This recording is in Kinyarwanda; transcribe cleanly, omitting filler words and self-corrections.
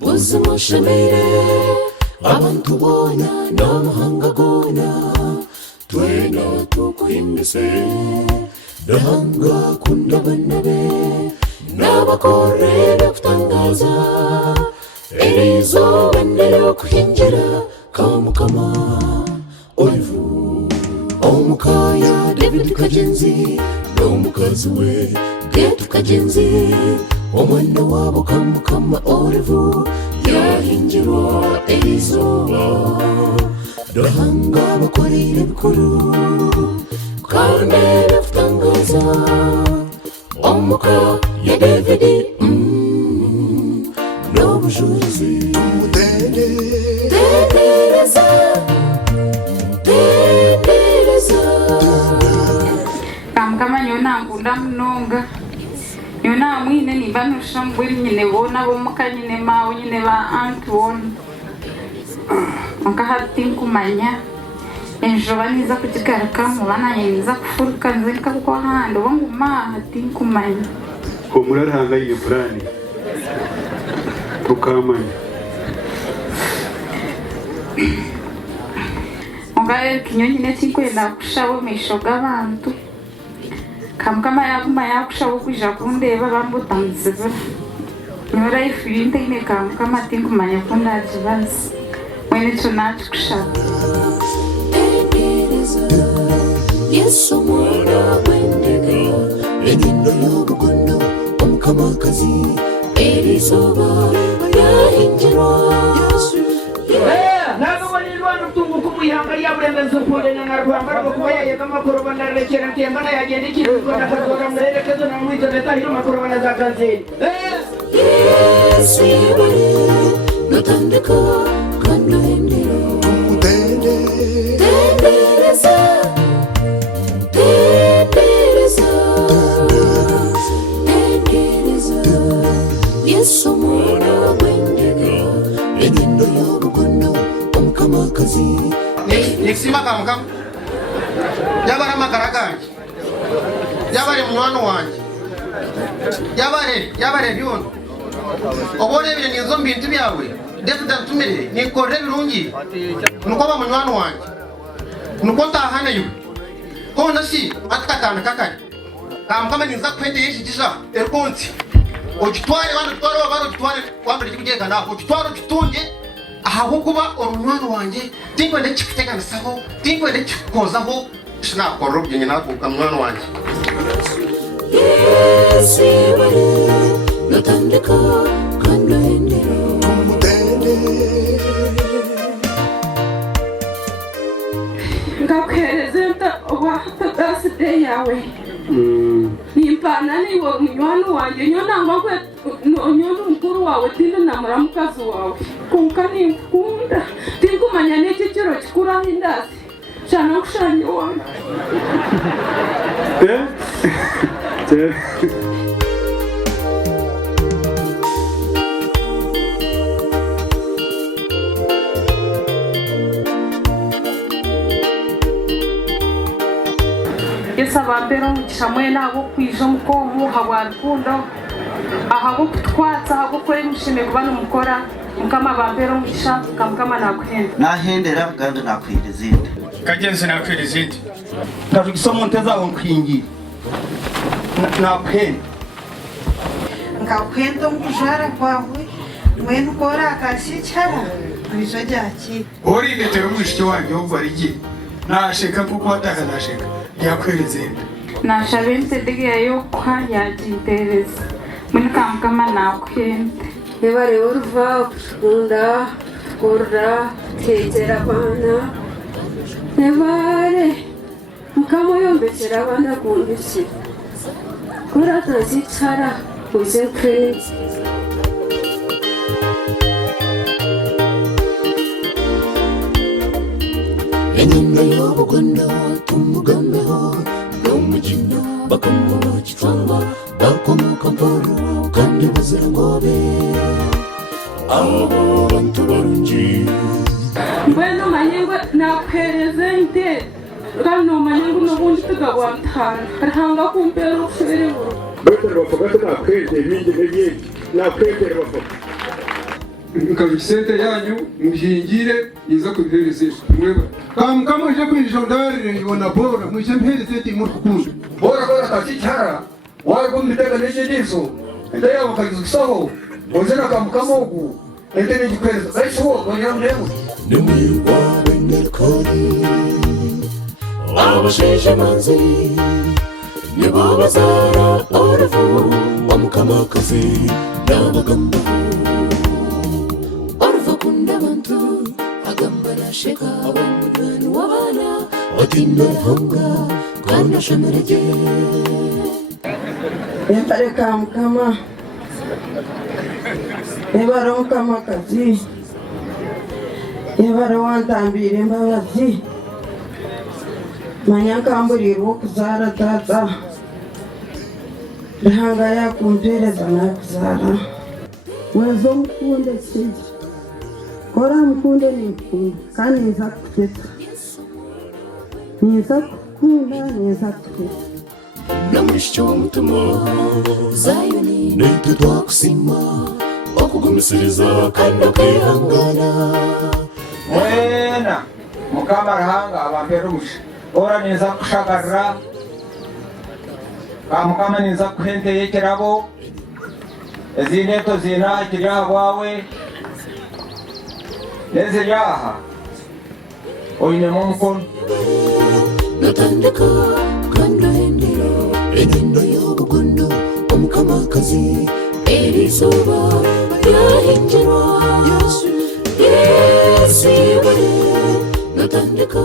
Uzumushimire abantu bona n'amahanga gona twena tukuhimbise dahanga kunda banabe n'abakorera kutangaza erizo bendera okuhingira kamukama Oliver omukaya David Kajenzi n'omukazi we Getu Kajenzi omwana wabo kamukama Oliver yahingira erizoba dahanga bakorera bikuru kandi batangaza omuka ya David n'obujulizi tendereza kamukama nyona nkunda munonga yona mwine ni bano shambwiri nyine bona bomuka nyine mawo nyine ba Antoine onka hatinkumanya enjoba niza kukigaruka mu bana niza kufuruka nzenka kuko hando wangu ma hatinkumanya ko muraranga iyi plani tukamanya onka kinyonyi nekinkwenda kushawo mesho g'abantu kamukama yaguma yakushaho kuja kundeba bambutanziza nyora ifirinde ine kamukama tinkumanya ko ndakibaza mwene cyo nakikushaho Yesu mwana wendega enino y'ubugondo omukamakazi erizoba yahingirwa Yanga ya brenda zupole na narwanga kwa ya kama korobana lekera temana ya jende kitu kwa kwa mbele kezo na mwito leta hilo makorobana za kazi Yesu notandika kando endero tendereza Yesu mwana wendega enino y'ubugondo omukamakazi Nikisima kamukama yabara amakara gange yabare munywano wange yabare byono oborebire ninzo mbintu byawe David antumire nikorere birungi nuko ba munywano wange nuko ntahana yu hona si atakana kakari kamukama ninza kwende yishikisha erkonti okitware bana tware baro kitware kwambere kigeka na okitware kitunge aho kuba orunwano wanjye tinkwende kikuteganisaho tinkwende kikukozaho sinakora ubyenye nakuka mwana wanjye Yesu notandika kando endero ngakuhereza wa birthday yawe nimpana ni wo munywano wanjye nyona ngakwe nyona umukuru wawe tinde namara mukazi wawe kuka ninkunda tinkumanya n'iki kiro kikuraho indasi shana kushanya wanjye Yesu abambera umugisha mwena abo kwija umukomu hawa rukundo ahabo kutwatsa ahabo kore mushime kubana umukora mukama abambera umugisha kamukama nakuhenda nahendera kandi nakwira izindi kagenze nakwira izindi ndavugisoma nteza onkwingi nakwenda ngakwenda umujara kwawe mwene ukora akashicara bijo ryaki ori ndetera umushiki wanjye wo barigi nasheka kuko atakadasheka yakwira izindi nashabense digeyo kwa yajitereza mwene kamukama nakuhenda Nebare Oliver kunda kurra tegera bana nebare mukamo yombekera abana kumbiki kurata zicara uze kwene enyindo y'ubugondo tumugameho n'umukino bakamuha kitwanga bakomoka mporo kandi bazira ngobe abo bantu barungi mbwenu manyengwe nakwereze nte rano manyengwe n'ubundi tugabantana arihanga kumpera ukubiri buru Better bavuga ko nakwete ibindi n'ibindi nakwetera bavuga ikabisente yanyu muhingire iza kubihereza mweba kamukama uje kwinjira ndarire ibona bora muje mpereze mu rukundo bora bora kakicara wari kumitega n'ekidiso ndaya bakagisaho ozena kamukama ugu ente n'igikweza bayisho banyamdemo nimwiwa bengerkari abasheje manzi nibo bazara orafu omukamakazi n'abagamba orafu kunda bantu agamba nasheka abamudani w'abana batinda honga kandi ashamarege Empare kamukama ebara mukamakazi ebara wantambire imbabazi manya nkamburira okuzara tata rihanga yakumpereza nakuzara wezo mukunde kiki kora mukunde ninkunda kandi niza kuteta niza kukunda niza kuteta namwisho w'umutima zayoni nitwe twakusima okugumisiriza kandi okihangana wena mukama arahanga abampera umusha ora neza kushagarra kamukama neza kuhenteye kirabo ezineto zina kirya bwawe neziryaha oyinemo umukono natandika kandi ohendera enyindo y'obugondo omukamakazi erizuba ryahingirwa yesu ibone natandika